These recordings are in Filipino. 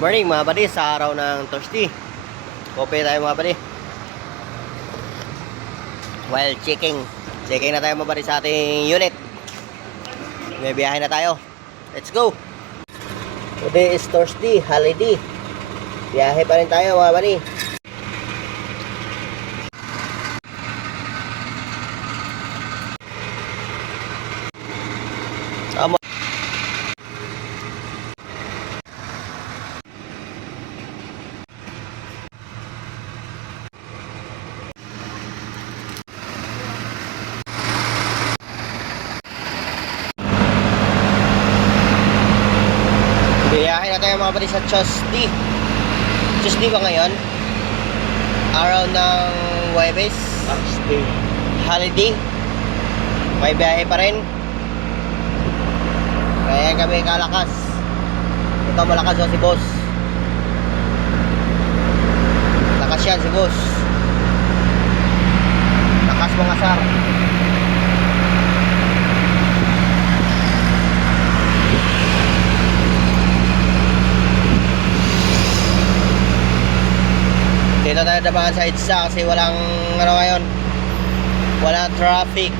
Morning mga buddy, sa araw ng Thursday. Kope tayo mga buddy. While checking na tayo mga buddy sa ating unit. May biyahe na tayo. Let's go. Today is Thursday, holiday. Biyahe pa rin tayo mga buddy. Biyahe na tayo mga buddy sa Tuesday. Tuesday ba ngayon? Araw ng Huwebes. Thursday. Holiday. May biyahe pa rin. Kaya kami kalakas. Ito malakas o si boss. Lakas yan si boss. Lakas mga sar. Dito tayo dabahan sa EDSA kasi walang ano ngayon, walang traffic.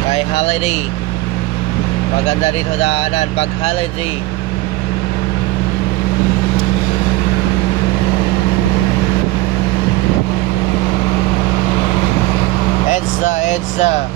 Kay holiday, maganda dito daanan pag holiday. EDSA